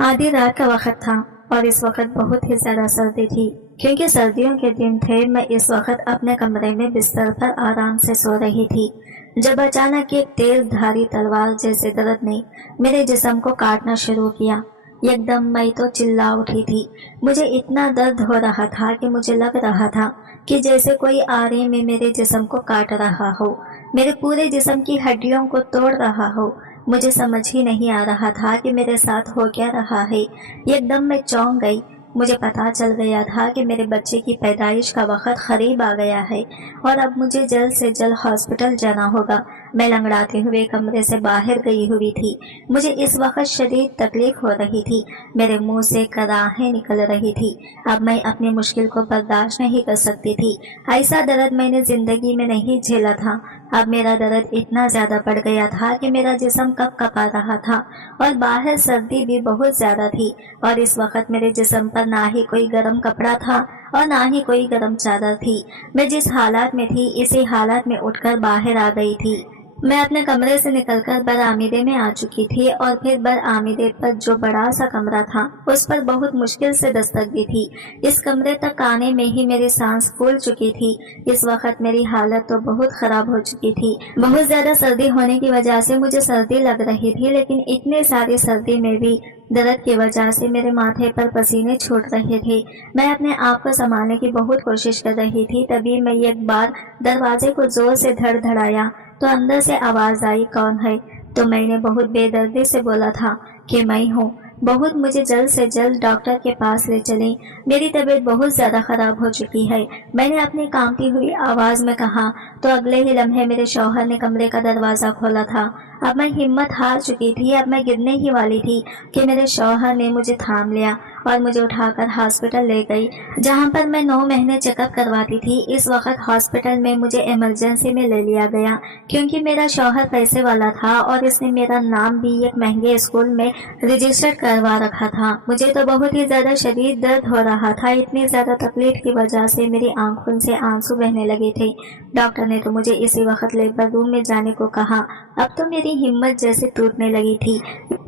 आधी रात का वक्त था और इस वक्त बहुत ही ज्यादा सर्दी थी। क्योंकि सर्दियों के दिन थे, मैं इस वक्त अपने कमरे में बिस्तर पर आराम से सो रही थी जब अचानक एक तेज धारी तलवार जैसे दर्द ने मेरे जिस्म को काटना शुरू किया। एकदम मैं तो चिल्ला उठी थी। मुझे इतना दर्द हो रहा था कि मुझे लग रहा था कि जैसे कोई आरे में मेरे जिस्म को काट रहा हो, मेरे पूरे जिस्म की हड्डियों को तोड़ रहा हो। मुझे समझ ही नहीं आ रहा था कि मेरे साथ हो क्या रहा है। एकदम मैं चौंक गई। मुझे पता चल गया था कि मेरे बच्चे की पैदाइश का वक्त करीब आ गया है और अब मुझे जल्द से जल्द हॉस्पिटल जाना होगा। मैं लंगड़ाते हुए कमरे से बाहर गई हुई थी। मुझे इस वक्त शदीद तकलीफ हो रही थी। मेरे मुंह से कराहें निकल रही थी। अब मैं अपनी मुश्किल को बर्दाश्त नहीं कर सकती थी। ऐसा दर्द मैंने जिंदगी में नहीं झेला था। अब मेरा दर्द इतना ज्यादा बढ़ गया था कि मेरा जिस्म कपा रहा था और बाहर सर्दी भी बहुत ज्यादा थी और इस वक्त मेरे जिस्म पर ना ही कोई गर्म कपड़ा था और ना ही कोई गर्म चादर थी। मैं जिस हालात में थी, इसी हालात में उठकर बाहर आ गई थी। मैं अपने कमरे से निकलकर बरामदे में आ चुकी थी और फिर बरामदे पर जो बड़ा सा कमरा था उस पर बहुत मुश्किल से दस्तक दी थी। इस कमरे तक आने में ही मेरी सांस फूल चुकी थी। इस वक्त मेरी हालत तो बहुत खराब हो चुकी थी। बहुत ज्यादा सर्दी होने की वजह से मुझे सर्दी लग रही थी, लेकिन इतनी सारी सर्दी में भी दर्द की वजह से मेरे माथे पर पसीने छूट रहे थे। मैं अपने आप को संभालने की बहुत कोशिश कर रही थी। तभी मैं एक बार दरवाजे को जोर से धड़धड़ाया तो अंदर से आवाज आई, कौन है? तो मैंने बहुत बेदर्दी से बोला था कि मैं हूँ। बहुत मुझे जल्द से जल्द डॉक्टर के पास ले चलें, मेरी तबीयत बहुत ज्यादा खराब हो चुकी है, मैंने अपनी कांपती हुई आवाज में कहा। तो अगले ही लम्हे मेरे शौहर ने कमरे का दरवाजा खोला था। अब मैं हिम्मत हार चुकी थी। अब मैं गिरने ही वाली थी कि मेरे शौहर ने मुझे थाम लिया और मुझे उठाकर हॉस्पिटल ले गई, जहां पर मैं 9 महीने चेकअप करवाती थी। इस वक्त हॉस्पिटल में मुझे इमरजेंसी में ले लिया गया क्योंकि मेरा शौहर पैसे वाला था और इसने मेरा नाम भी एक महंगे स्कूल में रजिस्टर करवा रखा था। मुझे तो बहुत ही ज्यादा शदीद दर्द हो रहा था। इतनी ज्यादा तकलीफ की वजह से मेरी आंखों से आंसू बहने लगे थे। डॉक्टर ने तो मुझे इसी वक्त लेबर रूम में जाने को कहा। अब तो मेरी हिम्मत जैसे टूटने लगी थी।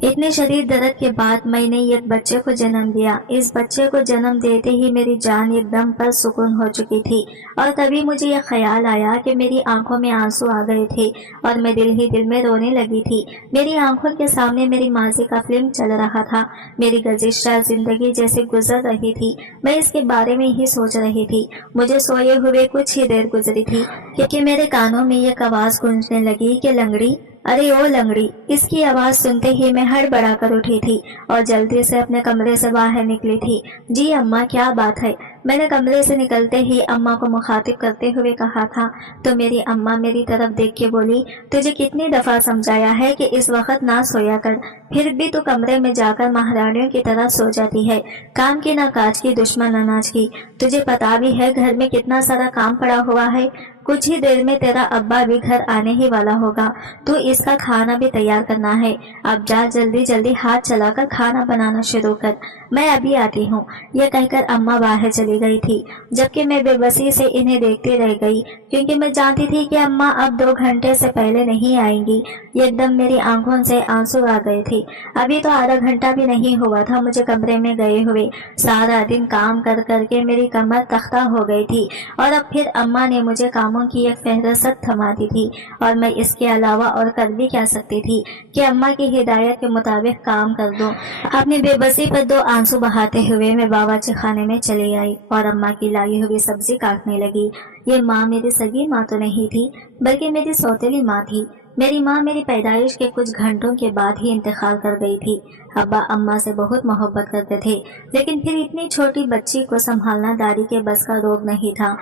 इतने शदीद दर्द के बाद मैंने एक बच्चे को जन्म दिया। इस बच्चे को जन्म देते ही मेरी जान एकदम पर सुकून हो चुकी थी और तभी मुझे यह ख्याल आया कि मेरी आंखों में आंसू आ गए थे और मैं दिल ही दिल में रोने लगी थी। मेरी आंखों के सामने मेरी माजी का फिल्म चल रहा था। मेरी गुज़िश्ता जिंदगी जैसे गुजर रही थी, मैं इसके बारे में ही सोच रही थी। मुझे सोए हुए कुछ ही देर गुजरी थी क्योंकि मेरे कानों में एक आवाज गूंजने लगी कि लंगड़ी, अरे ओ लंगड़ी। इसकी आवाज सुनते ही मैं हड़बड़ा कर उठी थी और जल्दी से अपने कमरे से बाहर निकली थी। जी अम्मा, क्या बात है? मैंने कमरे से निकलते ही अम्मा को मुखातिब करते हुए कहा था। तो मेरी अम्मा मेरी तरफ देख के बोली, तुझे कितनी दफा समझाया है कि इस वक्त ना सोया कर, फिर भी तू कमरे में जाकर महारानियों की तरह सो जाती है। काम की ना काज की, दुश्मन अनाज की। तुझे पता भी है घर में कितना सारा काम पड़ा हुआ है। कुछ ही देर में तेरा अब्बा भी घर आने ही वाला होगा। तू इसका खाना भी तैयार करना है। अब जा, जल्दी जल्दी हाथ चलाकर खाना बनाना शुरू कर, मैं अभी आती हूँ। यह कहकर अम्मा बाहर चली गई थी, जबकि मैं बेबसी से इन्हें देखती रह गई क्योंकि मैं जानती थी कि अम्मा अब 2 घंटे से पहले नहीं आएंगी। एकदम मेरी आंखों से आंसू आ गए थे। अभी तो आधा घंटा भी नहीं हुआ था मुझे कमरे में गए हुए। सारा दिन काम कर करके मेरी कमर तख्ता हो गई थी और अब फिर अम्मा ने मुझे कामों की एक फहरिस्त थमा दी थी और मैं इसके अलावा और कर भी क्या सकती थी कि अम्मा की हिदायत के मुताबिक काम कर दूं। अपनी बेबसी पर 2 आंसू बहाते हुए मैं बावर्ची खाने में चली आई और अम्मा की लाई हुई सब्जी काटने लगी। ये माँ मेरी सगी माँ तो नहीं थी, बल्कि मेरी सौतेली माँ थी। मेरी माँ मेरी पैदाइश के कुछ घंटों के बाद ही इंतकाल कर गई थी। अब्बा अम्मा से बहुत मोहब्बत करते थे, लेकिन फिर इतनी छोटी बच्ची को संभालना दादी के बस का रोग नहीं था।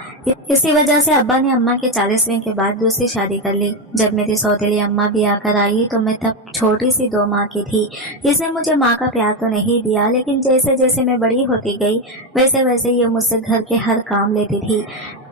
इसी वजह से अब्बा ने अम्मा के 40वें के बाद दूसरी शादी कर ली। जब मेरी सौतेली अम्मा भी आकर आई तो मैं तब छोटी सी 2 माह की थी। इसने मुझे माँ का प्यार तो नहीं दिया, लेकिन जैसे जैसे मैं बड़ी होती गई वैसे वैसे ये मुझसे घर के हर काम लेती थी।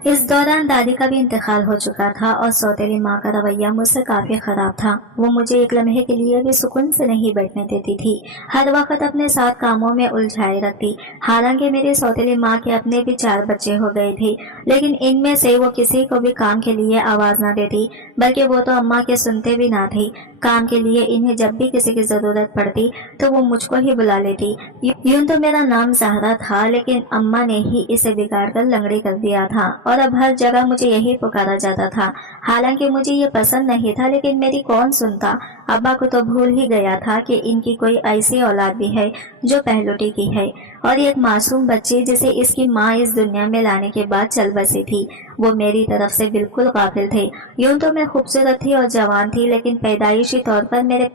इस दौरान दादी का भी इंतकाल हो चुका था और सौतेली माँ का रवैया मुझसे काफी खराब था। वो मुझे एक लम्हे के लिए भी सुकून से नहीं बैठने देती थी। हर वक्त अपने साथ कामों में उलझाए रखती। हालांकि मेरी सौतेली माँ के अपने भी 4 बच्चे हो गए थे, लेकिन इनमें से वो किसी को भी काम के लिए आवाज ना देती, बल्कि वो तो अम्मा के सुनते भी ना थे। काम के लिए इन्हें जब भी किसी की जरूरत पड़ती तो वो मुझको ही बुला लेती। यूं तो मेरा नाम ज़हरा था, लेकिन अम्मा ने ही इसे बिगाड़ कर लंगड़ी कर दिया था और अब हर जगह मुझे यही पुकारा जाता था। हालांकि मुझे ये पसंद नहीं था, लेकिन मेरी कौन सुनता। अब्बा को तो भूल ही गया था कि इनकी कोई ऐसी औलाद भी है जो पहलौठी की है, और एक मासूम बच्ची जिसे इसकी माँ इस दुनिया में लाने के बाद चल बसी थी। वो मेरी तरफ से बिल्कुल गाफिल थे। यूं तो मैं खूबसूरत थी और जवान थी, लेकिन पैदाइशी तौर पर मेरे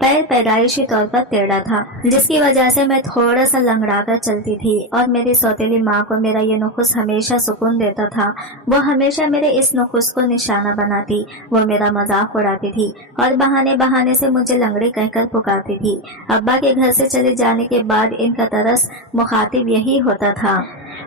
पैर पैदाइशी तौर पर टेढ़ा था, जिसकी वजह से मैं थोड़ा सा लंगड़ा कर चलती थी। और मेरी सौतेली माँ को मेरा ये नुखुस हमेशा सुकून देता था। वो हमेशा मेरे इस नुखुस को निशाना बनाती। वो मेरा मजाक उड़ाती थी और बहाने बहाने से मुझे लंगड़ी कहकर पुकारती थी। अब्बा के घर से चले जाने के बाद इनका तरस मुखातिब यही होता था,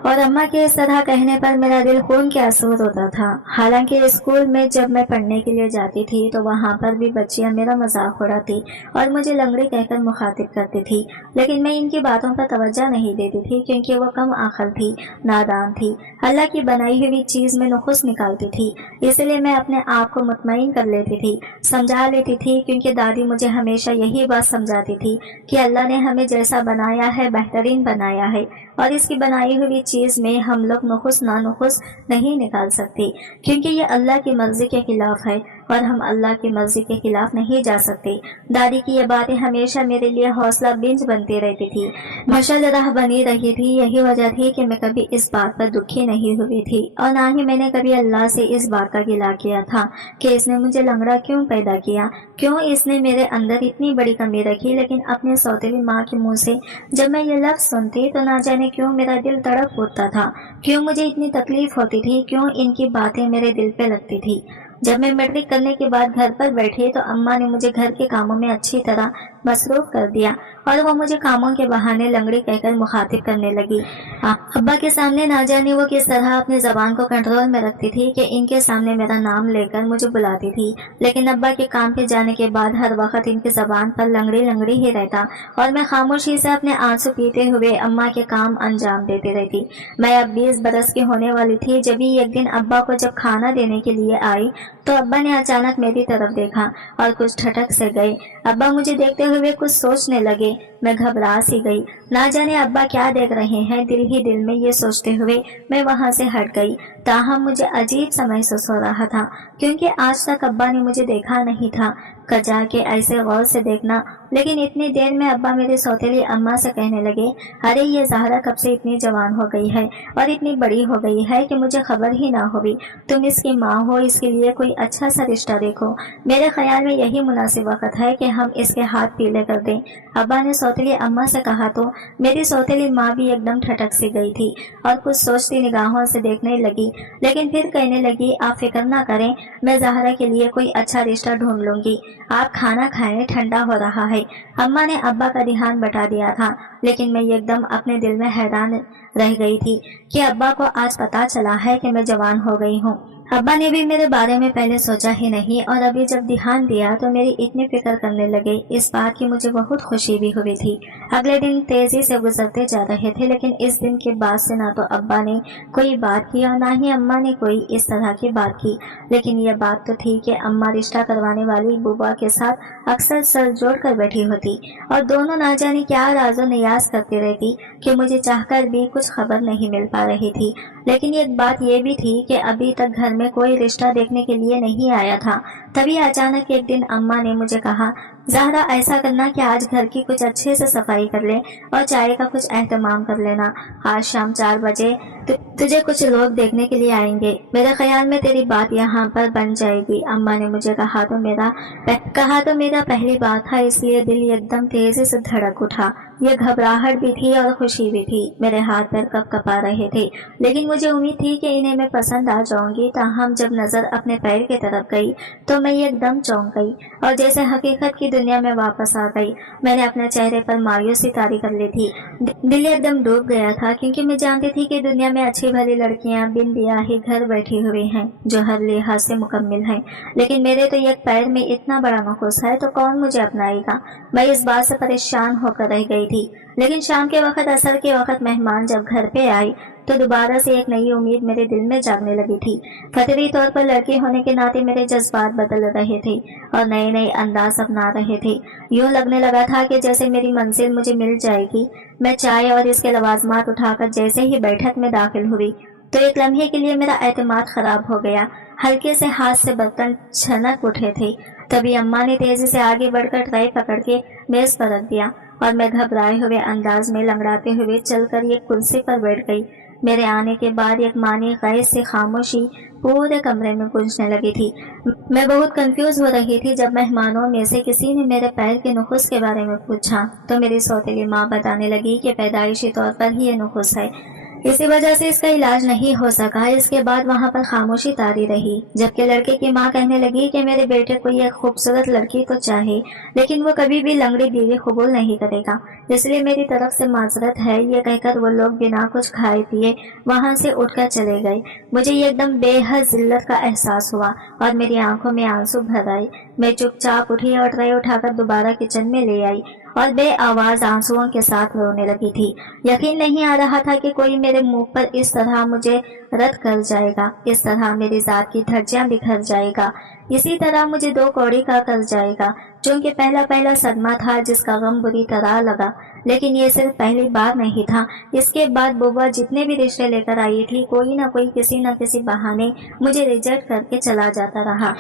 और अम्मा के इस तरह कहने पर मेरा दिल खून के आंसू होता था। हालांकि स्कूल में जब मैं पढ़ने के लिए जाती थी तो वहाँ पर भी बच्चियाँ मेरा मजाक उड़ाती और मुझे लंगड़ी कहकर मुखातिब करती थी, लेकिन मैं इनकी बातों पर तवज्जो नहीं देती थी, क्योंकि वो कम अक्ल थी, नादान थी। अल्लाह की बनाई हुई चीज में नुक्स निकालती थी, इसलिए मैं अपने आप को मुतमईन कर लेती थी, समझा लेती थी, क्योंकि दादी मुझे हमेशा यही बात समझाती थी कि अल्लाह ने हमें जैसा बनाया है बेहतरीन बनाया है, और इसकी बनाई हुई चीज में हम लोग नुक्स ना नुक्स नहीं निकाल सकते, क्योंकि ये अल्लाह की मर्जी के खिलाफ है और हम अल्लाह की मर्जी के खिलाफ नहीं जा सकते। दादी की ये बातें हमेशा मेरे लिए हौसला बिंज बनती रहती थी, मशाल राह बनी रही थी। यही वजह थी कि मैं कभी इस बात पर दुखी नहीं हुई थी, और ना ही मैंने कभी अल्लाह से इस बात का गिला किया था कि इसने मुझे लंगड़ा क्यों पैदा किया, क्यों इसने मेरे अंदर इतनी बड़ी कमी रखी। लेकिन अपने सौतेली माँ के मुंह से जब मैं ये लफ्ज सुनती तो ना जाने क्यों मेरा दिल तड़प उठता था, क्यों मुझे इतनी तकलीफ होती थी, क्यों इनकी बातें मेरे दिल पे लगती थी। जब मैं मैट्रिक करने के बाद घर पर बैठी तो अम्मा ने मुझे घर के कामों में अच्छी तरह मसरूफ कर दिया, और वो मुझे कामों के बहाने लंगड़ी कहकर मुखातिब करने लगी। अब्बा के सामने ना जाने वो किस तरह अपनी जबान को कंट्रोल में रखती थी कि इनके सामने मेरा नाम लेकर मुझे बुलाती थी, लेकिन अब्बा के काम पे जाने के बाद हर वक्त इनकी जबान पर लंगड़ी लंगड़ी ही रहता, और मैं खामोशी से अपने आंसू पीते हुए अम्मा के काम अंजाम देती रहती। मैं अब 20 बरस की होने वाली थी जब ही एक दिन अब्बा को जब खाना देने के लिए आई तो अब्बा ने अचानक मेरी तरफ देखा और कुछ ठटक से गए। अब्बा मुझे देखते हुए कुछ सोचने लगे। मैं घबरा सी गई, ना जाने अब्बा क्या देख रहे हैं। दिल ही दिल में ये सोचते हुए मैं वहां से हट गई। ताहम मुझे अजीब सा महसूस हो रहा था, क्योंकि आज तक अब्बा ने मुझे देखा नहीं था। कजा के ऐसे गौर से देखना। लेकिन इतनी देर में अब्बा मेरी सौतेली अम्मा से कहने लगे, अरे ये ज़हरा कब से इतनी जवान हो गई है और इतनी बड़ी हो गई है कि मुझे खबर ही ना हुई। तुम इसकी माँ हो, इसके लिए कोई अच्छा सा रिश्ता देखो। मेरे ख्याल में यही मुनासिब वक्त है कि हम इसके हाथ पीले कर दें। अब्बा ने सौतेली अम्मा से कहा तो मेरी सौतेली माँ भी एकदम ठटक सी गई थी और कुछ सोचती निगाहों से देखने लगी, लेकिन फिर कहने लगी, आप फिक्र ना करें, मैं ज़हरा के लिए कोई अच्छा रिश्ता ढूंढ लूंगी। आप खाना खाएं, ठंडा हो रहा है। अम्मा ने अब्बा का ध्यान बटा दिया था, लेकिन मैं एकदम अपने दिल में हैरान रह गई थी कि अब्बा को आज पता चला है कि मैं जवान हो गई हूँ। अब्बा ने भी मेरे बारे में पहले सोचा ही नहीं, और अभी जब ध्यान दिया तो मेरी इतनी फिक्र करने लगे। इस बात की मुझे बहुत खुशी भी हुई थी। अगले दिन तेजी से गुजरते जा रहे थे, लेकिन इस दिन के बाद से ना तो अब्बा ने कोई बात की और ना ही अम्मा ने कोई इस तरह की बात की। लेकिन यह बात तो थी कि अम्मा रिश्ता करवाने वाली बुआ के साथ अक्सर सर जोड़ कर बैठी होती, और दोनों ना जाने क्या राजो नियाज करती रहती कि मुझे चाहकर भी कुछ खबर नहीं मिल पा रही थी। लेकिन एक बात यह भी थी कि अभी तक घर में कोई रिश्ता देखने के लिए नहीं आया था। तभी अचानक एक दिन अम्मा ने मुझे कहा, ज़हरा ऐसा करना कि आज घर की कुछ अच्छे से सफाई कर ले और चाय का कुछ एहतमाम कर लेना। आज शाम 4 बजे तुझे कुछ लोग देखने के लिए आएंगे। मेरे ख्याल में तेरी बात यहाँ पर बन जाएगी। अम्मा ने मुझे कहा तो मेरा पहली बात था, इसलिए दिल एकदम तेजी से धड़क उठा। ये घबराहट भी थी और खुशी भी थी। मेरे हाथ पैर कपा रहे थे, लेकिन मुझे उम्मीद थी कि इन्हें मैं पसंद आ जाऊंगी। ताहम जब नजर अपने पैर की तरफ गई तो मैं एकदम चौंक गई और जैसे हकीकत की दुनिया में वापस आ गई। मैंने अपने चेहरे पर मायूसी तारी कर ली थी। दिल एकदम डूब गया था, क्योंकि मैं जानती थी कि दुनिया में अच्छी भली लड़कियां बिन ब्याही घर बैठी हुई हैं जो हर लिहाज से मुकम्मिल हैं, लेकिन मेरे तो एक पैर में इतना बड़ा नुक्स है तो कौन मुझे अपनाएगा। मैं इस बात से परेशान होकर रह गई थी। लेकिन शाम के वक्त, असर के वक्त मेहमान जब घर पे आई تو دوبارہ سے ایک نئی امید میرے دل میں جاگنے لگی تھی۔ فطری طور پر لڑکی ہونے کے ناطے میرے جذبات بدل رہے تھے اور نئے نئے انداز اپنا رہے تھے۔ یوں لگنے لگا تھا کہ جیسے میری منزل مجھے مل جائے گی۔ میں چائے اور اس کے لوازمات اٹھا کر جیسے ہی بیٹھک میں داخل ہوئی تو ایک لمحے کے لیے میرا اعتماد خراب ہو گیا۔ ہلکے سے ہاتھ سے برتن چھنک اٹھے تھے، تبھی اماں نے تیزی سے آگے بڑھ کر ٹرے پکڑ کے میز پر رکھ دیا اور میں گھبرائے ہوئے انداز میں لنگڑاتے ہوئے چل کر ایک کرسی پر بیٹھ گئی۔ میرے آنے کے بعد ایک معنی غیر سی خاموشی پورے کمرے میں گونجنے لگی تھی۔ میں بہت کنفیوز ہو رہی تھی جب مہمانوں میں سے کسی نے میرے پیر کے نخوس کے بارے میں پوچھا تو میری سوتیلی ماں بتانے لگی کہ پیدائشی طور پر ہی یہ نخوس ہے، اسی وجہ سے اس کا علاج نہیں ہو سکا۔ اس کے بعد وہاں پر خاموشی طاری رہی، جبکہ لڑکے کی ماں کہنے لگی کہ میرے بیٹے کو ایک خوبصورت لڑکی تو چاہے، لیکن وہ کبھی بھی لنگڑی بیوی قبول نہیں کرے گا، اس لیے میری طرف سے معذرت ہے۔ یہ کہہ کر وہ لوگ بنا کچھ کھائے پیے وہاں سے اٹھ کر چلے گئے۔ مجھے ایک دم بے حد ذلت کا احساس ہوا اور میری آنکھوں میں آنسو بھر آئے۔ میں چپ چاپ اٹھی اور ٹرے اٹھا کر دوبارہ کچن میں لے آئی اور بے آواز آنسوؤں کے ساتھ رونے لگی تھی۔ یقین نہیں آ رہا تھا کہ کوئی میرے منہ پر اس طرح مجھے رد کر جائے گا، اس طرح میری ذات کی دھجیاں بکھر جائے گا، اسی طرح مجھے دو کوڑی کا کر جائے گا۔ چونکہ پہلا صدمہ تھا جس کا غم بری طرح لگا، لیکن یہ صرف پہلی بار نہیں تھا۔ اس کے بعد بوا جتنے بھی رشتے لے کر آئی تھی، کوئی نہ کوئی کسی نہ کسی بہانے مجھے ریجیکٹ کر کے چلا جاتا رہا۔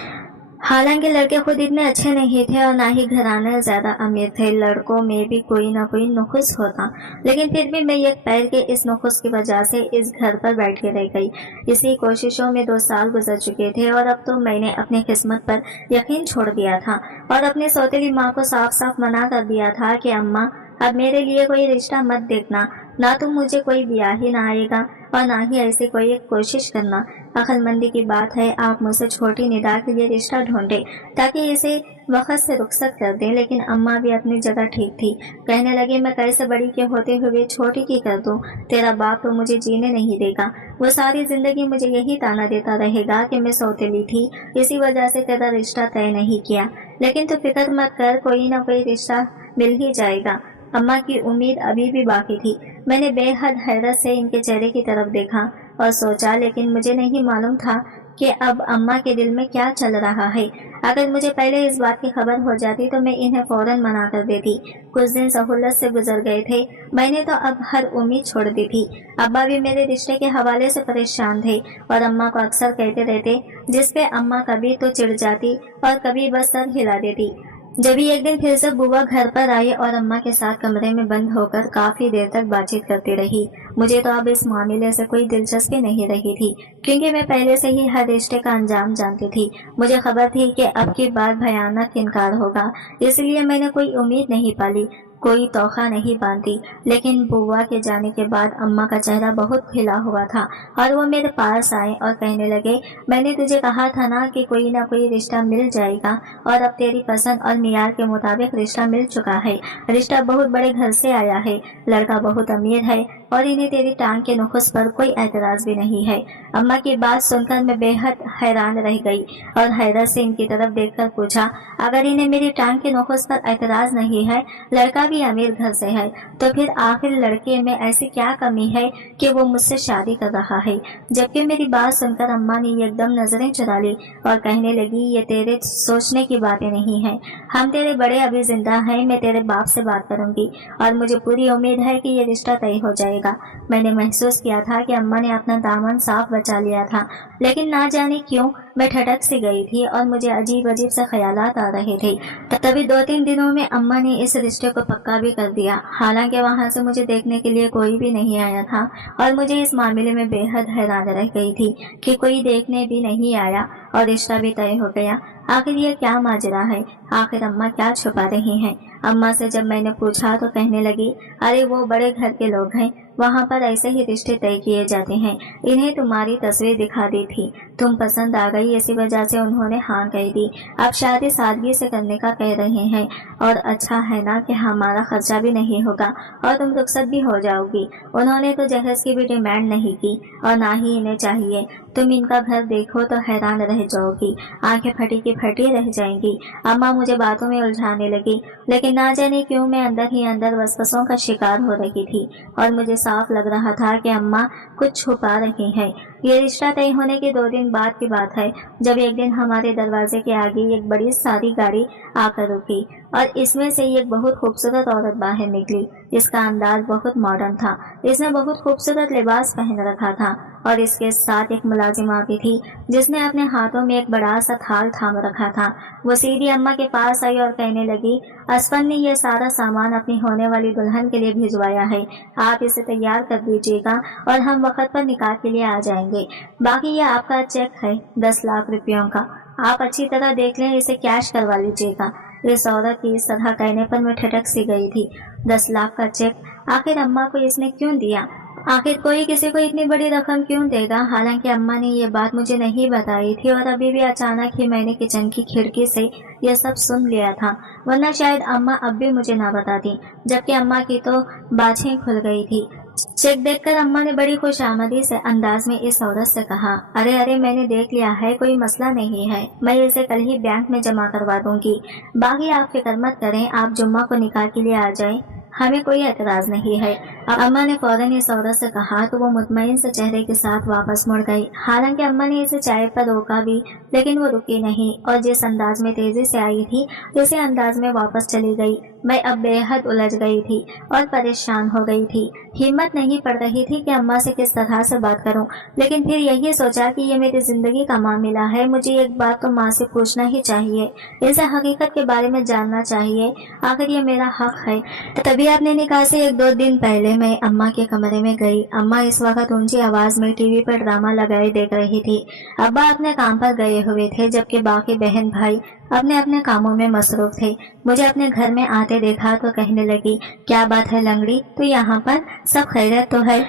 حالانکہ لڑکے خود اتنے اچھے نہیں تھے اور نہ ہی گھرانے زیادہ امیر تھے، لڑکوں میں بھی کوئی نہ کوئی نخوس ہوتا، لیکن پھر بھی میں ایک پیر کے اس نخوس کی وجہ سے اس گھر پر بیٹھ کے رہ گئی۔ اسی کوششوں میں 2 سال گزر چکے تھے اور اب تو میں نے اپنی قسمت پر یقین چھوڑ دیا تھا اور اپنی سوتیلی ماں کو صاف صاف منع کر دیا تھا کہ اماں اب میرے لیے کوئی رشتہ مت دیکھنا، نہ تو مجھے کوئی بیاہ ہی نہ آئے گا اور نہ ہی ایسی کوئی کوشش کرنا۔ عقل مندی کی بات ہے آپ مجھ سے چھوٹی ندا کے لیے رشتہ ڈھونڈے تاکہ اسے وقت سے رخصت کر دیں، لیکن اماں بھی اپنی جگہ ٹھیک تھی۔ کہنے لگے میں کیسے بڑی کے ہوتے ہوئے چھوٹی کی کر دوں، تیرا باپ تو مجھے جینے نہیں دے گا، وہ ساری زندگی مجھے یہی تانا دیتا رہے گا کہ میں سوتیلی تھی، اسی وجہ سے تیرا رشتہ طے نہیں کیا، لیکن تو فکر مت کر، کوئی نہ کوئی رشتہ مل ہی جائے گا۔ اماں کی امید ابھی بھی باقی تھی۔ میں نے بے حد حیرت سے ان کے چہرے کی طرف دیکھا اور سوچا، لیکن مجھے نہیں معلوم تھا کہ اب اماں کے دل میں کیا چل رہا ہے۔ اگر مجھے پہلے اس بات کی خبر ہو جاتی تو میں انہیں فوراً منع کر دیتی۔ کچھ دن سہولت سے گزر گئے تھے، میں نے تو اب ہر امید چھوڑ دی تھی۔ ابا بھی میرے رشتے کے حوالے سے پریشان تھے اور اماں کو اکثر کہتے رہتے، جس پہ اماں کبھی تو چڑ جاتی اور کبھی بس سر ہلا دیتی۔ جبھی ایک دن پھر سے بوا گھر پر آئی اور اماں کے ساتھ کمرے میں بند ہو کر کافی دیر تک بات چیت کرتی رہی۔ مجھے تو اب اس معاملے سے کوئی دلچسپی نہیں رہی تھی، کیونکہ میں پہلے سے ہی ہر رشتے کا انجام جانتی تھی۔ مجھے خبر تھی کہ اب کی بار بھیانک انکار ہوگا، اس لیے میں نے کوئی امید نہیں پالی، کوئی توقع نہیں باندھی۔ لیکن بوا کے جانے کے بعد اماں کا چہرہ بہت کھلا ہوا تھا اور وہ میرے پاس آئے اور کہنے لگے، میں نے تجھے کہا تھا نا کہ کوئی نہ کوئی رشتہ مل جائے گا، اور اب تیری پسند اور معیار کے مطابق رشتہ مل چکا ہے۔ رشتہ بہت بڑے گھر سے آیا ہے، لڑکا بہت امیر ہے اور انہیں تیری ٹانگ کے نخوس پر کوئی اعتراض بھی نہیں ہے۔ اماں کی بات سن کر میں بے حد حیران رہ گئی اور حیرت سے ان کی طرف دیکھ کر پوچھا، اگر انہیں میری ٹانگ کے نخوس پر اعتراض نہیں ہے، لڑکا بھی امیر گھر سے ہے، تو پھر آخر لڑکے میں ایسی کیا کمی ہے کہ وہ مجھ سے شادی کر رہا ہے؟ جبکہ میری بات سن کر اماں نے ایک دم نظریں چرا لی اور کہنے لگی، یہ تیرے سوچنے کی باتیں نہیں ہیں، ہم تیرے بڑے ابھی زندہ ہیں، میں تیرے باپ سے بات کروں گی اور مجھے پوری امید ہے کہ یہ رشتہ طے ہو جائے گا۔ میں نے محسوس کیا تھا کہ اماں نے اپنا دامن صاف بچا لیا تھا، لیکن نہ جانے کیوں میں ٹھٹک سی گئی تھی اور مجھے عجیب عجیب سے خیالات آ رہے تھے۔ تبھی 2-3 دنوں میں اماں نے اس رشتے کو پکا بھی کر دیا، حالانکہ وہاں سے مجھے دیکھنے کے لیے کوئی بھی نہیں آیا تھا اور مجھے اس معاملے میں بے حد حیران رہ گئی تھی کہ کوئی دیکھنے بھی نہیں آیا اور رشتہ بھی طے ہو گیا۔ آخر یہ کیا ماجرا ہے؟ آخر اماں کیا چھپا رہی ہیں؟ اماں سے جب میں نے پوچھا تو کہنے لگی، ارے وہ بڑے گھر کے لوگ ہیں، وہاں پر ایسے ہی رشتے طے کیے جاتے ہیں، انہیں تمہاری تصویر دکھا دی تھی، تم پسند آ گئی، اسی وجہ سے انہوں نے ہاں کہہ دی، اب شادی سادگی سے کرنے کا کہہ رہے ہیں، اور اچھا ہے نا کہ ہمارا خرچہ بھی نہیں ہوگا اور تم رخصت بھی ہو جاؤ گی۔ انہوں نے تو جہیز کی بھی ڈیمانڈ نہیں کی اور نہ ہی انہیں چاہیے، تم ان کا گھر دیکھو تو حیران رہ جاؤ گی، آنکھیں پھٹی کی پھٹی رہ جائیں گی۔ اماں مجھے باتوں میں الجھانے لگی، लेकिन ना जाने क्यों मैं अंदर ही अंदर वसवसों का शिकार हो रही थी और मुझे साफ लग रहा था कि अम्मा कुछ छुपा रही है। ये रिश्ता तय होने के 2 दिन बाद की बात है, जब एक दिन हमारे दरवाजे के आगे एक बड़ी सारी गाड़ी आकर रुकी और इसमें से एक बहुत खूबसूरत औरत बाहर निकली। इसका अंदाज बहुत मॉडर्न था। इसने बहुत खूबसूरत लिबास पहन रखा था और इसके साथ एक मुलाजिमा भी थी जिसने अपने हाथों में एक बड़ा सा थाल थाम रखा था। वो सीधी अम्मा के पास आई और कहने लगी, असफन ने ये सारा सामान अपनी होने वाली दुल्हन के लिए भिजवाया है, आप इसे तैयार कर दीजिएगा और हम वक्त पर निकाह के लिए आ जाएंगे। बाकी ये आपका चेक है 10 लाख रुपयों का, आप अच्छी तरह देख लें, इसे कैश करवा लीजिएगा। इस औरत की इस तरह कहने पर मैं ठिठक सी गई थी। 10 लाख का चेक आखिर अम्मा को इसने क्यों दिया? आखिर कोई किसी को इतनी बड़ी रकम क्यों देगा? हालांकि अम्मा ने ये बात मुझे नहीं बताई थी और अभी भी अचानक ही मैंने किचन की खिड़की से यह सब सुन लिया था, वरना शायद अम्मा अब भी मुझे ना बताती। जबकि अम्मा की तो बाछें खुल गई थी। चेक देखकर अम्मा ने बड़ी खुशामदी से अंदाज में इस औरत से कहा, अरे अरे मैंने देख लिया है, कोई मसला नहीं है, मैं इसे कल ही बैंक में जमा करवा दूंगी। बाकी आप फिक्र मत करें, आप जुम्मा को निकाह के लिए आ जाएं, हमें कोई एतराज नहीं है। अम्मा ने फौरन इस औरत से कहा तो वो मुतमईन से चेहरे के साथ वापस मुड़ गई। हालांकि अम्मा ने इसे चाय पर रोका भी, लेकिन वो रुकी नहीं और जिस अंदाज में तेजी से आई थी उसी अंदाज में वापस चली गई। मैं अब बेहद उलझ गई थी और परेशान हो गई थी। हिम्मत नहीं पड़ रही थी कि अम्मा से किस तरह से बात करूं, लेकिन फिर यही सोचा कि ये मेरी जिंदगी का मामला है, मुझे एक बात तो माँ से पूछना ही चाहिए, इसे हकीकत के बारे में जानना चाहिए, आखिर ये मेरा हक है। तभी अपने निकाह से 1-2 दिन पहले मैं अम्मा के कमरे में गई। अम्मा इस वक्त ऊंची आवाज में टीवी पर ड्रामा लगाए देख रही थी। अब्बा अपने काम पर गए हुए थे, जबकि बाकी बहन भाई अपने अपने कामों में मसरूफ थे। मुझे अपने घर में आते देखा तो कहने लगी, क्या बात है लंगड़ी, तू यहाँ पर, सब खैरियत तो है?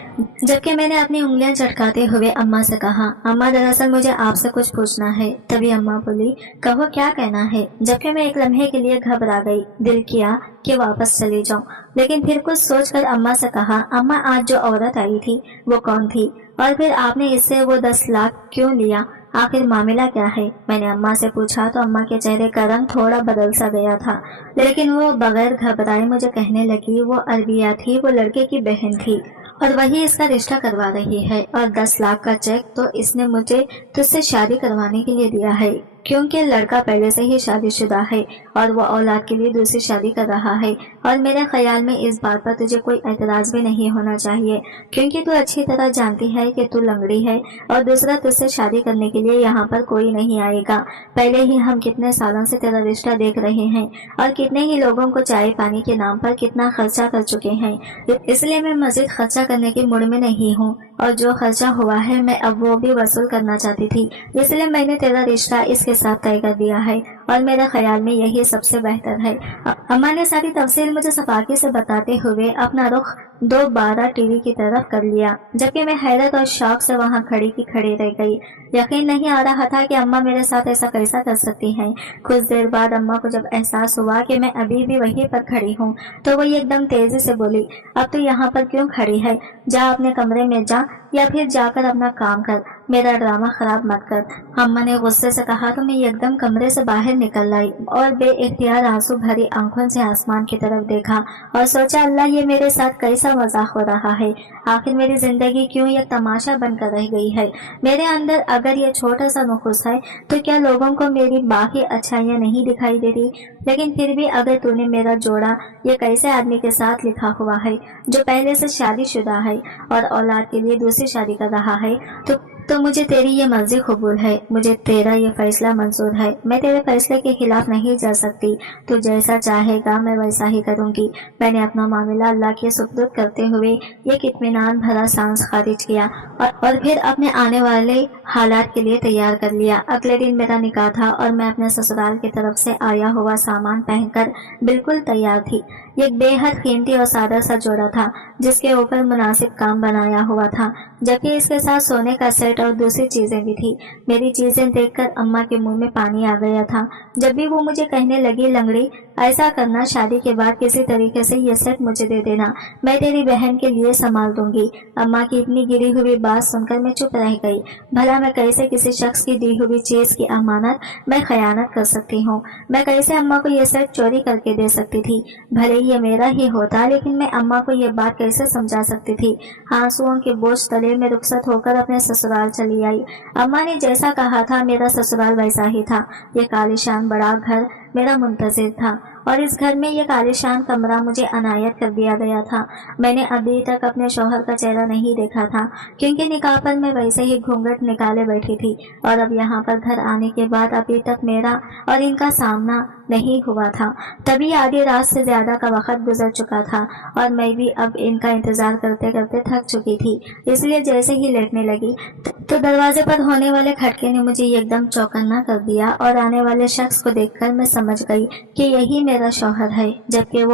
जबकि मैंने अपनी उंगलियां चटकाते हुए अम्मा से कहा, अम्मा दरअसल मुझे आपसे कुछ पूछना है। तभी अम्मा बोली, कहो क्या कहना है? जबकि मैं एक लम्हे के लिए घबरा गई, दिल किया कि वापस चली जाऊं, लेकिन फिर कुछ सोचकर अम्मा से कहा, अम्मा आज जो औरत आई थी वो कौन थी, और फिर आपने इससे वो 10 लाख क्यों लिया, आखिर मामला क्या है? मैंने अम्मा से पूछा तो अम्मा के चेहरे का रंग थोड़ा बदल सा गया था, लेकिन वो बगैर घबराए मुझे कहने लगी, वो अरबिया थी, वो लड़के की बहन थी और वही इसका रिश्ता करवा रही है, और 10 लाख का चेक तो इसने मुझे तुझसे शादी करवाने के लिए दिया है, क्योंकि लड़का पहले से ही शादीशुदा है और वो औलाद के लिए दूसरी शादी कर रहा है। और मेरे ख्याल में इस बात पर तुझे कोई एतराज भी नहीं होना चाहिए, क्योंकि तू अच्छी तरह जानती है कि तू लंगड़ी है और दूसरा तुझसे शादी करने के लिए यहाँ पर कोई नहीं आएगा। पहले ही हम कितने सालों से तेरा रिश्ता देख रहे हैं और कितने ही लोगों को चाय पानी के नाम पर कितना खर्चा कर चुके हैं, इसलिए मैं मजीद खर्चा करने की मूड में नहीं हूँ, और जो खर्चा हुआ है मैं अब वो भी वसूल करना चाहती थी, इसलिए मैंने तेरा रिश्ता इसके साथ तय कर दिया है और मेरे ख्याल में यही सबसे बेहतर है। अम्मा ने सारी तफसील मुझे सफाकी से बताते हुए अपना रुख दोबारा टीवी की तरफ कर लिया, जबकि मैं हैरत और शौक से वहां खड़ी की खड़ी रह गई। यकीन नहीं आ रहा था कि अम्मा मेरे साथ ऐसा कैसा कर सकती हैं। कुछ देर बाद अम्मा को जब एहसास हुआ कि मैं अभी भी वहीं पर खड़ी हूँ तो वो एकदम तेजी से बोली, अब तू यहाँ पर क्यों खड़ी है, जा अपने कमरे में जा या फिर जाकर अपना काम कर, मेरा ड्रामा खराब मत कर। अम्मा ने गुस्से से कहा तो मैं एकदम कमरे से बाहर निकल आई और बेइख्तियार आंसू भरी आंखों से आसमान की तरफ देखा और सोचा, अल्लाह ये मेरे साथ कैसा मजाक हो रहा है, आखिर मेरी जिंदगी क्यों ये तमाशा बनकर रह गई है। मेरे अंदर अगर ये छोटा सा नुक्स है तो क्या लोगों को मेरी बाकी अच्छाइयाँ नहीं दिखाई देती? लेकिन फिर भी अगर तूने मेरा जोड़ा ये कैसे आदमी के साथ लिखा हुआ है जो पहले से शादीशुदा है और औलाद के लिए दूसरी शादी कर रहा है, तो मुझे तेरी ये मर्जी कबूल है, मुझे तेरा ये फैसला मंजूर है, मैं तेरे फैसले के खिलाफ नहीं जा सकती, तू जैसा चाहेगा मैं वैसा ही करूंगी। मैंने अपना मामला अल्लाह के सुपुर्द करते हुए एक इत्मीनान भरा सांस खारिज किया और फिर अपने आने वाले हालात के लिए तैयार कर लिया। अगले दिन मेरा निकाह था और मैं अपने ससुराल की तरफ से आया हुआ सामान पहनकर बिल्कुल तैयार थी। एक बेहद कीमती और सादा सा जोड़ा था जिसके ऊपर मुनासिब काम बनाया हुआ था, जबकि इसके साथ सोने का सेट और दूसरी चीजें भी थी। मेरी चीजें देखकर अम्मा के मुंह में पानी आ गया था। जब भी वो मुझे कहने लगी, लंगड़ी ایسا کرنا، شادی کے بعد کسی طریقے سے یہ سیٹ مجھے دے دینا، میں تیری بہن کے لیے سنبھال دوں گی۔ اماں کی اتنی گری ہوئی بات سن کر میں چپ رہ گئی۔ بھلا میں کیسے کسی شخص کی دی ہوئی چیز کی امانت میں خیانت کر سکتی ہوں؟ میں کیسے اماں کو یہ سیٹ چوری کر کے دے سکتی تھی؟ بھلے یہ میرا ہی ہوتا، لیکن میں اماں کو یہ بات کیسے سمجھا سکتی تھی؟ آنسوؤں کے بوجھ تلے میں رخصت ہو کر اپنے سسرال چلی آئی۔ اماں نے جیسا کہا تھا میرا سسرال ویسا ہی تھا۔ یہ عالیشان بڑا گھر میرا منتظر تھا، اور اس گھر میں یہ عالیشان کمرہ مجھے عنایت کر دیا گیا تھا۔ میں نے ابھی تک اپنے شوہر کا چہرہ نہیں دیکھا تھا، کیونکہ نکاح پر میں ویسے ہی گھونگھٹ نکالے بیٹھی تھی، اور اب یہاں پر گھر آنے کے بعد ابھی تک میرا اور ان کا سامنا نہیں ہوا تھا۔ تبھی آدھی رات سے زیادہ کا وقت گزر چکا تھا، اور میں بھی اب ان کا انتظار کرتے کرتے تھک چکی تھی، اس لیے جیسے ہی لیٹنے لگی تو دروازے پر ہونے والے کھٹکے نے مجھے ایک دم چوکنا کر دیا، اور آنے والے شخص کو دیکھ کر میں سمجھ گئی کہ یہی میرا شوہر ہے۔ جبکہ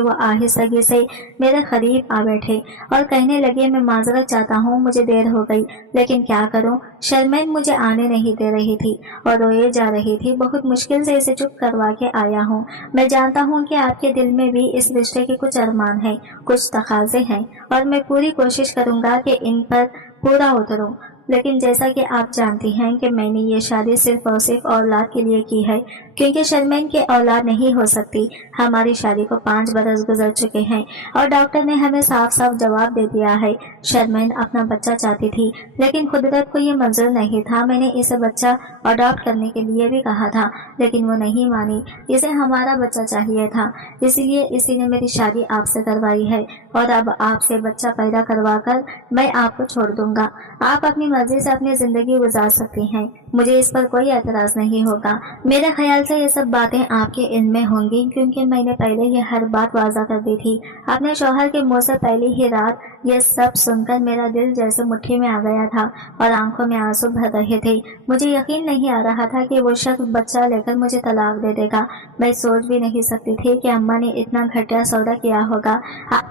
وہ آہستگی سے میرے قریب آ بیٹھے اور کہنے لگے، میں معذرت چاہتا ہوں، مجھے دیر ہو گئی، لیکن کیا کروں، شرمین مجھے آنے نہیں دے رہی تھی اور روئے جا رہی تھی۔ بہت مشکل سے اسے چپ کروا کے آیا ہوں۔ میں جانتا ہوں کہ آپ کے دل میں بھی اس رشتے کے کچھ ارمان ہیں، کچھ تقاضے ہیں، اور میں پوری کوشش کروں گا کہ ان پر پورا اتروں، لیکن جیسا کہ آپ جانتی ہیں کہ میں نے یہ شادی صرف اور صرف اولاد کے لیے کی ہے، کیونکہ شرمین کی اولاد نہیں ہو سکتی۔ ہماری شادی کو 5 برس گزر چکے ہیں، اور ڈاکٹر نے ہمیں صاف صاف جواب دے دیا ہے۔ شرمین اپنا بچہ چاہتی تھی، لیکن قدرت کو یہ منظور نہیں تھا۔ میں نے اسے بچہ اڈاپٹ کرنے کے لیے بھی کہا تھا، لیکن وہ نہیں مانی۔ اسے ہمارا بچہ چاہیے تھا، اسی لیے اسی نے میری شادی آپ سے کروائی ہے، اور اب آپ سے بچہ پیدا کروا کر میں آپ کو چھوڑ دوں گا۔ آپ اپنی مرضی سے اپنی زندگی گزار سکتی ہیں، مجھے اس پر کوئی اعتراض نہیں ہوگا۔ میرے خیال سے یہ سب باتیں آپ کے علم میں ہوں گی، کیونکہ میں نے پہلے ہی ہر بات واضح کر دی تھی۔ اپنے شوہر کے منہ سے پہلی ہی رات یہ سب سن کر میرا دل جیسے مٹھی میں آ گیا تھا، اور آنکھوں میں آنسو بھر رہے تھے۔ مجھے یقین نہیں آ رہا تھا کہ وہ شخص بچہ لے کر مجھے طلاق دے دے گا۔ میں سوچ بھی نہیں سکتی تھی کہ اماں نے اتنا گھٹیا سودا کیا ہوگا۔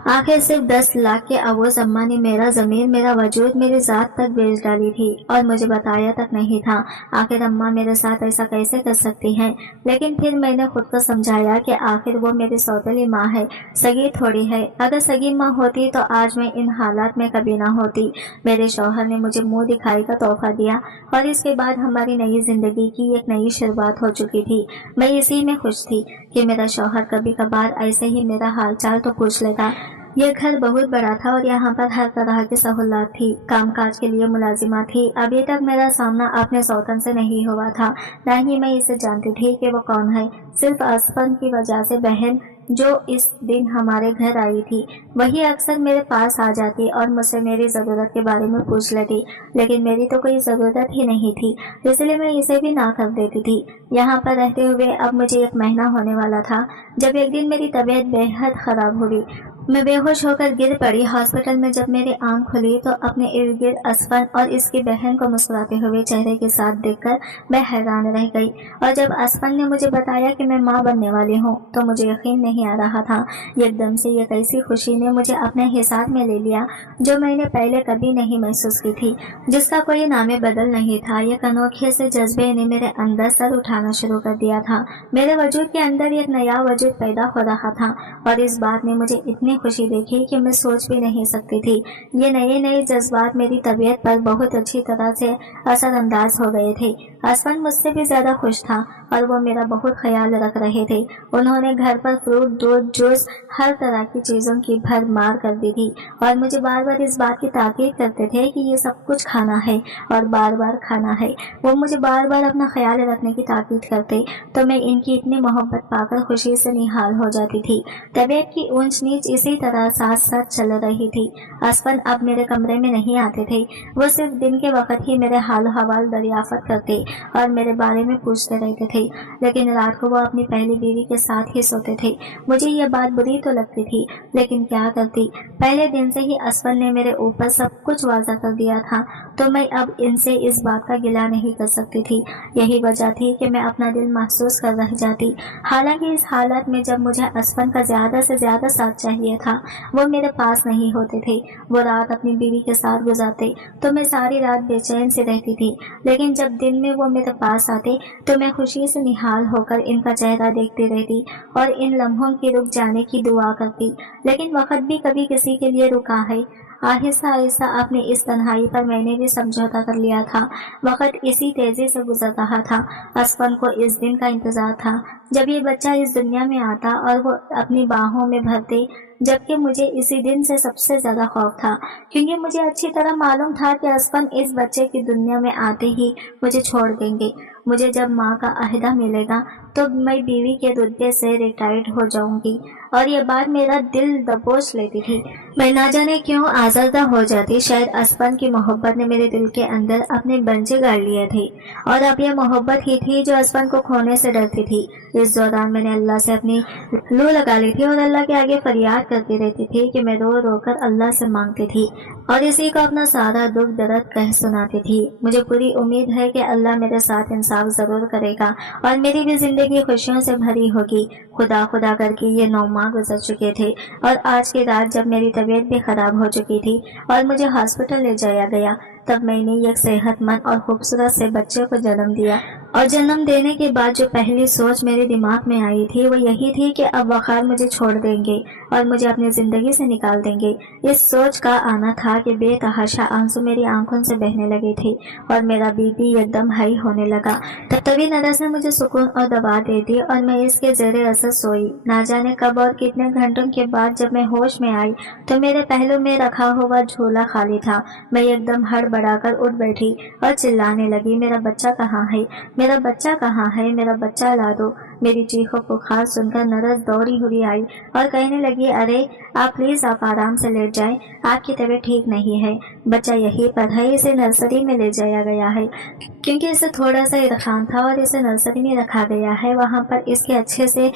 آخر صرف 10 لاکھ کے عوض اماں نے میرا زمین، میرا وجود، میری ذات تک بیچ ڈالی تھی، اور مجھے بتایا تک نہیں تھا۔ آخر اماں میرے ساتھ ایسا کیسے کر سکتی ہیں؟ لیکن پھر میں نے خود کو سمجھایا کہ آخر وہ میری سوتیلی ماں ہے، سگی تھوڑی ہے۔ اگر سگی ماں ہوتی تو آج میں ان حالات میں کبھی نہ ہوتی۔ میرے شوہر نے مجھے منہ دکھائی کا تحفہ دیا، اور اس کے بعد ہماری نئی زندگی کی ایک نئی شروعات ہو چکی تھی۔ میں اسی میں خوش تھی کہ میرا شوہر کبھی کبھار ایسے ہی میرا حال چال تو پوچھ لیتا۔ یہ گھر بہت بڑا تھا، اور یہاں پر ہر طرح کی سہولات تھی، کام کاج کے لیے ملازمات تھی۔ ابھی تک میرا سامنا اپنے سوتن سے نہیں ہوا تھا، نہ ہی میں اسے جانتی تھی کہ وہ کون ہے۔ صرف اسفن کی وجہ سے بہن جو اس دن ہمارے گھر آئی تھی، وہی اکثر میرے پاس آ جاتی اور مجھ سے میری ضرورت کے بارے میں پوچھ لیتی، لیکن میری تو کوئی ضرورت ہی نہیں تھی، اس لیے میں اسے بھی نہ کر دیتی تھی۔ یہاں پر رہتے ہوئے اب مجھے 1 مہینہ ہونے والا تھا، جب ایک دن میری طبیعت بے حد خراب ہوئی۔ میں بے ہوش ہو کر گر پڑی۔ ہاسپٹل میں جب میری آنکھ کھلی تو اپنے ارد گرد اسفن اور اس کی بہن کو مسکراتے ہوئے چہرے کے ساتھ دیکھ کر میں حیران رہ گئی، اور جب اسفن نے مجھے بتایا کہ میں ماں بننے والی ہوں تو مجھے یقین نہیں آ رہا تھا۔ ایک دم سے ایک ایسی خوشی نے مجھے اپنے حساب میں لے لیا جو میں نے پہلے کبھی نہیں محسوس کی تھی، جس کا کوئی نام بدل نہیں تھا۔ ایک انوکھے سے جذبے نے میرے اندر سر اٹھانا شروع کر دیا تھا۔ میرے وجود کے اندر ایک نیا وجود پیدا ہو رہا تھا، اور اس بات نے مجھے اتنی خوشی دیکھی کہ میں سوچ بھی نہیں سکتی تھی۔ یہ نئے جذبات میری طبیعت پر بہت اچھی طرح سے اثر انداز ہو گئے تھے۔ اسفن مجھ سے بھی زیادہ خوش تھا، اور وہ میرا بہت خیال رکھ رہے تھے۔ انہوں نے گھر پر فروٹ، دودھ، جوس، ہر طرح کی چیزوں کی بھرمار کر دی تھی، اور مجھے بار بار اس بات کی تاکید کرتے تھے کہ یہ سب کچھ کھانا ہے اور بار بار کھانا ہے۔ وہ مجھے بار بار اپنا خیال رکھنے کی تاکید کرتے تو میں ان کی اتنی محبت پا کر خوشی سے نہال ہو جاتی تھی۔ طبیعت کی اونچ نیچ اسی طرح ساتھ ساتھ چل رہی تھی۔ اسفن اب میرے کمرے میں نہیں آتے تھے، وہ صرف دن کے وقت ہی میرے حال حوال دریافت کرتے اور میرے بارے میں پوچھتے رہتے تھے، لیکن رات کو وہ اپنی پہلی بیوی کے ساتھ ہی سوتے تھے۔ مجھے یہ بات بری تو لگتی تھی، لیکن کیا کرتی، پہلے دن سے ہی اسفن نے میرے اوپر سب کچھ واضح کر دیا تھا، تو میں اب ان سے اس بات کا گلہ نہیں کر سکتی تھی۔ یہی وجہ تھی کہ میں اپنا دل محسوس کر رہ جاتی۔ حالانکہ اس حالت میں جب مجھے اسفن کا زیادہ سے زیادہ ساتھ چاہیے चाहिए था वो मेरे पास नहीं होते थे। वो रात अपनी बीवी के साथ गुजारते तो मैं सारी रात बेचैन से रहती थी, लेकिन जब दिन में वो मेरे पास आते तो मैं खुशी से निहाल होकर इनका चेहरा देखती रहती और इन लम्हों के रुक जाने की दुआ करती। लेकिन वक्त भी कभी किसी के लिए रुका है। आहिस्ता आहिस्ता अपनी इस तन्हाई पर मैंने भी समझौता कर लिया था। वक्त इसी तेजी से गुजर रहा था। असफन को इस दिन का इंतजार था जब ये बच्चा इस दुनिया में आता और वो अपनी बाहों में भरते, जबकि मुझे इसी दिन से सबसे ज्यादा खौफ था, क्योंकि मुझे अच्छी तरह मालूम था कि असफन इस बच्चे की दुनिया में आते ही मुझे छोड़ देंगे। मुझे जब माँ का अहदा मिलेगा तो मैं बीवी के रुतबे से रिटायर्ड हो जाऊंगी, और ये बात मेरा दिल दबोच लेती थी। मैं ना जाने क्यों आज़ादा हो जाती। शायद असफन की मोहब्बत ने मेरे दिल के अंदर अपने बंचे गाड़ लिए थे, और अब यह मोहब्बत ही थी जो असफन को खोने से डरती थी। इस दौरान मैंने अल्लाह से अपनी लू लगा ली थी और अल्लाह के आगे फरियाद करती रहती थी कि मैं रो रो कर अल्लाह से मांगती थी और इसी को अपना सारा दुख दर्द कह सुनाती थी। मुझे पूरी उम्मीद है कि अल्लाह मेरे साथ इंसाफ जरूर करेगा और मेरी भी जिंदगी खुशियों से भरी होगी। खुदा खुदा करके ये 9 माह गुजर चुके थे, और आज की रात जब मेरी तबीयत भी खराब हो चुकी थी और मुझे हॉस्पिटल ले जाया गया, तब मैंने एक सेहतमंद और खूबसूरत से बच्चे को जन्म दिया। और जन्म देने के बाद जो पहली सोच मेरे दिमाग में आई थी वो यही थी कि अब वक़ार मुझे छोड़ देंगे और मुझे अपनी ज़िंदगी से निकाल देंगे। इस सोच का आना था कि बेतहाशा आंसू मेरी आंखों से बहने लगे थे और मेरा बीपी एकदम हाई होने लगा। तभी नरस ने मुझे सुकून और दवा दे दी और मैं इसके ज़ेरे असर सोई। ना जाने कब और कितने घंटों के बाद जब मैं होश में आई तो मेरे पहलू में रखा हुआ झोला खाली था। मैं एकदम हड़बड़ाकर उठ बैठी और चिल्लाने लगी, मेरा बच्चा कहाँ है, मेरा बच्चा कहाँ है, मेरा बच्चा ला दो। मेरी चीखों पुकार सुनकर नरस दौड़ी हुई आई और कहने लगी, अरे आप प्लीज़ आप आराम से लेट जाएं, आपकी तबीयत ठीक नहीं है। बच्चा यहीं पर है, इसे नर्सरी में ले जाया गया है, क्योंकि इसे थोड़ा सा इरफान था और इसे नर्सरी में रखा गया है। वहाँ पर इसके अच्छे से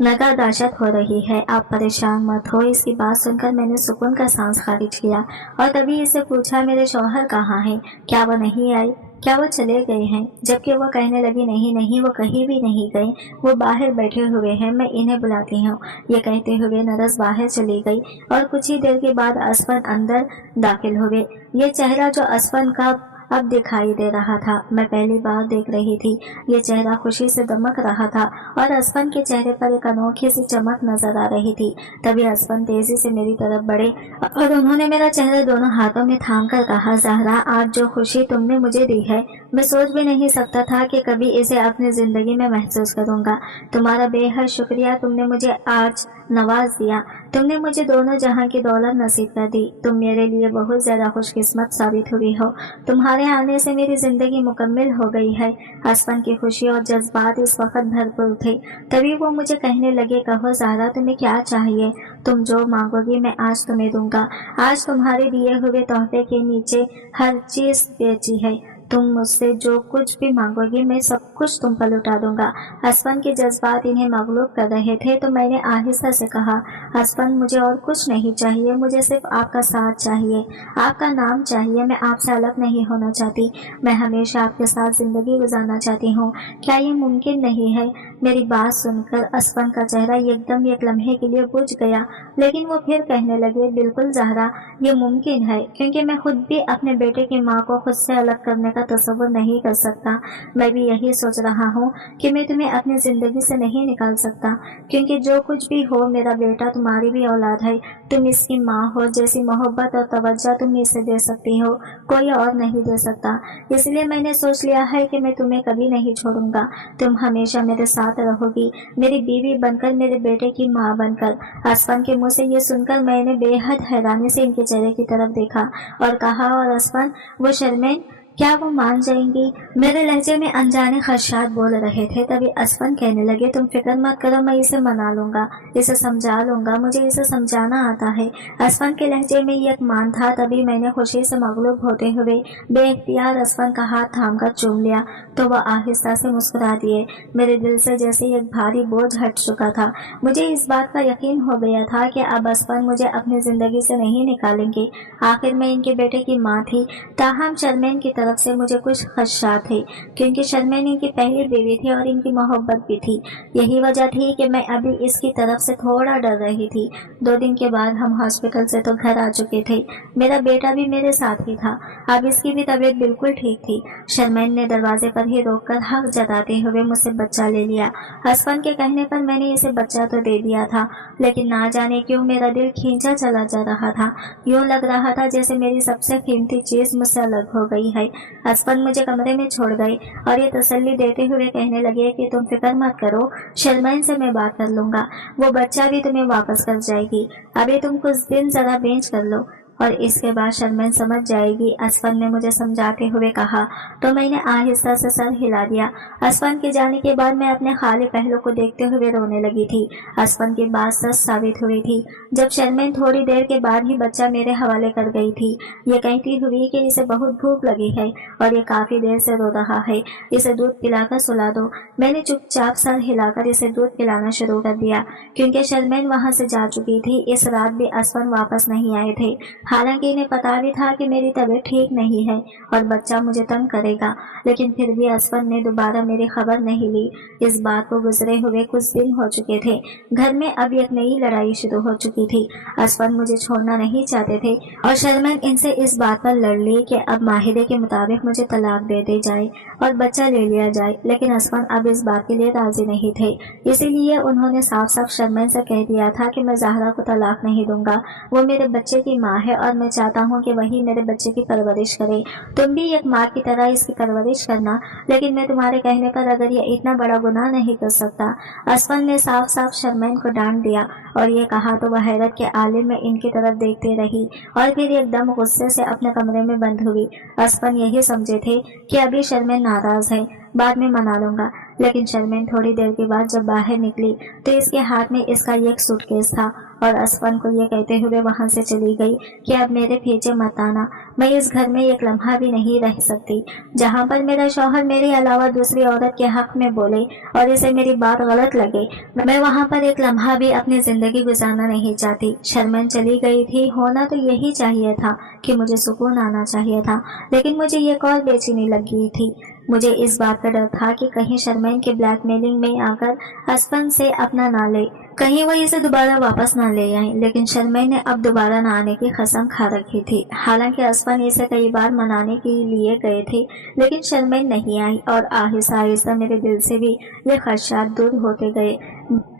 नगादाशत हो रही है, आप परेशान मत हो। इसकी बात सुनकर मैंने सुकून का सांस खारिज किया और तभी इसे पूछा, मेरे शौहर कहाँ हैं, क्या वो नहीं आई, क्या वो चले गए हैं? जबकि वो कहने लगी, नहीं नहीं, वो कहीं भी नहीं गए, वो बाहर बैठे हुए हैं, मैं इन्हें बुलाती हूँ। ये कहते हुए नरस बाहर चली गई और कुछ ही देर के बाद असफन अंदर दाखिल हुए। ये चेहरा जो असफन का अब दिखाई दे रहा था, मैं पहली बार देख रही थी। ये चेहरा खुशी से दमक रहा था और असफन के चेहरे पर एक अनोखी सी चमक नजर आ रही थी। तभी असफन तेजी से मेरी तरफ बढ़े और उन्होंने मेरा चेहरा दोनों हाथों में थाम कर कहा, ज़हरा, आज जो खुशी तुमने मुझे दी है, मैं सोच भी नहीं सकता था कि कभी इसे अपनी जिंदगी में महसूस करूंगा। तुम्हारा बेहद शुक्रिया, तुमने मुझे आज नवाज दिया, तुमने मुझे दोनों जहां की दौलत नसीब कर दी। तुम मेरे लिए बहुत ज्यादा खुशकिस्मत साबित हुई हो। तुम्हारे आने से मेरी जिंदगी मुकम्मल हो गई है। असफन की खुशी और जज्बात इस वक्त भरपूर थे। तभी वो मुझे कहने लगे, कहो ज़हरा, तुम्हें क्या चाहिए, तुम जो मांगोगी मैं आज तुम्हें दूंगा। आज तुम्हारे दिए हुए तोहफे के नीचे हर चीज बेची है, तुम मुझसे जो कुछ भी मांगोगी मैं सब कुछ तुम पर लुटा दूंगा। असफन के जज्बात इन्हें मगलूब कर रहे थे तो मैंने आहिस्ता से कहा, असफन, मुझे और कुछ नहीं चाहिए, मुझे सिर्फ आपका साथ चाहिए, आपका नाम चाहिए। मैं आपसे अलग नहीं होना चाहती, मैं हमेशा आपके साथ जिंदगी गुजारना चाहती हूँ। क्या ये मुमकिन नहीं है? मेरी बात सुनकर असफन का चेहरा एकदम एक लम्हे के लिए बुझ गया, लेकिन वो फिर कहने लगे, बिल्कुल ज़हरा, ये मुमकिन है, क्योंकि मैं खुद भी अपने बेटे की माँ को खुद से अलग करने का तसव्वुर नहीं कर सकता। मैं भी यही सोच रहा हूँ कि मैं तुम्हें अपनी जिंदगी से नहीं निकाल सकता, क्योंकि जो कुछ भी हो, मेरा बेटा तुम्हारी भी औलाद है। तुम इसकी माँ हो, जैसी मोहब्बत और तवज्जो तुम इसे दे सकती हो कोई और नहीं दे सकता। इसलिए मैंने सोच लिया है कि मैं तुम्हें कभी नहीं छोड़ूंगा, तुम हमेशा मेरे साथ रहोगी, मेरी बीवी बनकर, मेरे बेटे की माँ बनकर। असफन के मुँह से ये सुनकर मैंने बेहद हैरानी से इनके चेहरे की तरफ देखा और कहा, और असफन, वो शर्मेन, क्या वो मान जाएंगी? मेरे लहजे में अनजाने खदशात बोल रहे थे। तभी असफन कहने लगे, तुम फिक्र मत करो, मैं इसे मना लूंगा, इसे समझा लूंगा, मुझे इसे समझाना आता है। असफन के लहजे में ये मान था। तभी मैंने खुशी से मगलूब होते हुए बेइख्तियार असफन का हाथ थाम कर चूम लिया तो वह आहिस्ता से मुस्कुरा दिए। मेरे दिल से जैसे एक भारी बोझ हट चुका था। मुझे इस बात का यकीन हो गया था कि अब असफन मुझे अपनी जिंदगी से नहीं निकालेंगे। आखिर मैं इनके बेटे की माँ थी। ताहम शर्मेन की तरफ से मुझे कुछ खदशात थे, क्योंकि शर्मीन इनकी पहली बीवी थी और इनकी मोहब्बत भी थी। यही वजह थी कि मैं अभी इसकी तरफ से थोड़ा डर रही थी। 2 दिन के बाद हम हॉस्पिटल से तो घर आ चुके थे। मेरा बेटा भी मेरे साथ ही था। अब इसकी भी तबीयत बिल्कुल ठीक थी। शर्मीन ने दरवाजे पर ही रोककर हक जताते हुए मुझसे बच्चा ले लिया। असफन के कहने पर मैंने इसे बच्चा तो दे दिया था, लेकिन ना जाने क्यों मेरा दिल खींचा चला जा रहा था। यूं लग रहा था जैसे मेरी सबसे कीमती चीज मुझसे अलग हो गई है। असफन मुझे कमरे में छोड़ गए और ये तसल्ली देते हुए कहने लगे कि तुम फिक्र मत करो, शर्मीन से मैं बात कर लूंगा, वो बच्चा भी तुम्हें वापस कर जाएगी। अभी तुम कुछ दिन जरा बेंच कर लो और इसके बाद शर्मीन समझ जाएगी, असफन ने मुझे समझाते हुए कहा। तो मैंने आहिस्ता से सर हिला दिया। असफन के जाने के बाद मैं अपने खाली पहलू को देखते हुए रोने लगी थी। असफन की बात सच साबित हुई थी जब शर्मीन थोड़ी देर के बाद ही बच्चा मेरे हवाले कर गई थी, ये कहती हुई कि इसे बहुत भूख लगी है और ये काफी देर से रो रहा है, इसे दूध पिलाकर सुला दो। मैंने चुपचाप सर हिलाकर इसे दूध पिलाना शुरू कर दिया, क्योंकि शर्मीन वहां से जा चुकी थी। इस रात भी असफन वापस नहीं आए थे। हालांकि इन्हें पता भी था कि मेरी तबीयत ठीक नहीं है और बच्चा मुझे तंग करेगा, लेकिन फिर भी असफन ने दोबारा मेरी खबर नहीं ली। इस बात को गुजरे हुए कुछ दिन हो चुके थे। घर में अब एक नई लड़ाई शुरू हो चुकी थी। असफन मुझे छोड़ना नहीं चाहते थे और शर्मीन इनसे इस बात पर लड़ ली कि अब माहिरे के मुताबिक मुझे तलाक दे दी जाए और बच्चा ले लिया जाए, लेकिन असफन अब इस बात के लिए राजी नहीं थे। इसीलिए उन्होंने साफ साफ शर्मीन से कह दिया था कि मैं ज़हरा को तलाक नहीं दूंगा, वो मेरे बच्चे की माँ है और मैं चाहता हूँ कि वही मेरे बच्चे की परवरिश करे। तुम भी एक माँ की तरह इसकी परवरिश करना, लेकिन मैं तुम्हारे कहने पर अगर ये इतना बड़ा गुनाह नहीं कर सकता। असफन ने साफ साफ शर्मीन को डांट दिया और ये कहा तो वह हैरत के आलिम में इनकी तरफ देखते रही और फिर एकदम गुस्से से अपने कमरे में बंद हुई। असफन यही समझे थे कि अभी शर्मीन नाराज है, बाद में मना लूंगा, लेकिन शर्मीन थोड़ी देर के बाद जब बाहर निकली तो इसके हाथ में इसका एक सूटकेस था और असफन को ये कहते हुए वहां से चली गई कि अब मेरे पीछे मत आना, मैं इस घर में एक लम्हा भी नहीं रह सकती जहां पर मेरा शौहर मेरे अलावा दूसरी औरत के हक में बोले और इसे मेरी बात गलत लगे। मैं वहां पर एक लम्हा भी अपनी जिंदगी गुजारना नहीं चाहती। शर्मीन चली गई थी, होना तो यही चाहिए था कि मुझे सुकून आना चाहिए था, लेकिन मुझे एक और बेचैनी लग गई थी। मुझे इस बात का डर था कि कहीं शर्मीन के ब्लैकमेलिंग में आकर असफन से अपना ना ले, कहीं वो इसे दोबारा वापस ना ले आए, लेकिन शर्मीन ने अब दोबारा ना आने की कसम खा रखी थी। हालांकि असफन इसे कई बार मनाने के लिए गए थे, लेकिन शर्मीन नहीं आई और आहिस्ता आहिस्ता मेरे दिल से भी ये खदशात दूर होते गए।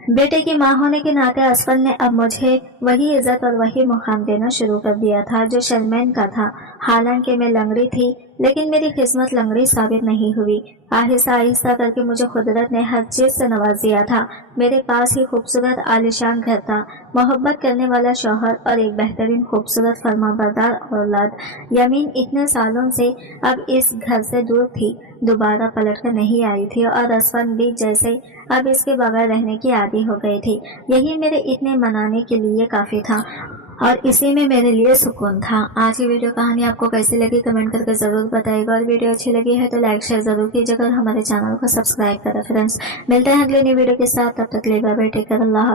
बेटे की माँ होने के नाते असफन ने अब मुझे वही इज्जत और वही मुकाम देना शुरू कर दिया था जो शर्मीन का था। हालांकि मैं लंगड़ी थी, लेकिन मेरी किस्मत लंगड़ी साबित नहीं हुई। आहिस्ता आहिस्ता करके मुझे कुदरत ने हर चीज से नवाज दिया था। मेरे पास ही खूबसूरत आलिशान घर था, मोहब्बत करने वाला शौहर और एक बेहतरीन खूबसूरत फरमाबरदार औलाद। यमीन इतने सालों से अब इस घर से दूर थी, दोबारा पलट कर नहीं आई थी और असफन भी जैसे अब इसके बगैर रहने की आदी हो गई थी। यही मेरे इतने मनाने के लिए काफी था और इसी में मेरे लिए सुकून था। आज की वीडियो कहानी आपको कैसी लगी कमेंट करके जरूर बताइएगा और वीडियो अच्छी लगी है तो लाइक शेयर जरूर कीजिएगा और हमारे चैनल को सब्सक्राइब करें। फ्रेंड्स, मिलते हैं अगले न्यू वीडियो के साथ, तब तक के लिए बाय बाय, टेक केयर, अल्लाह।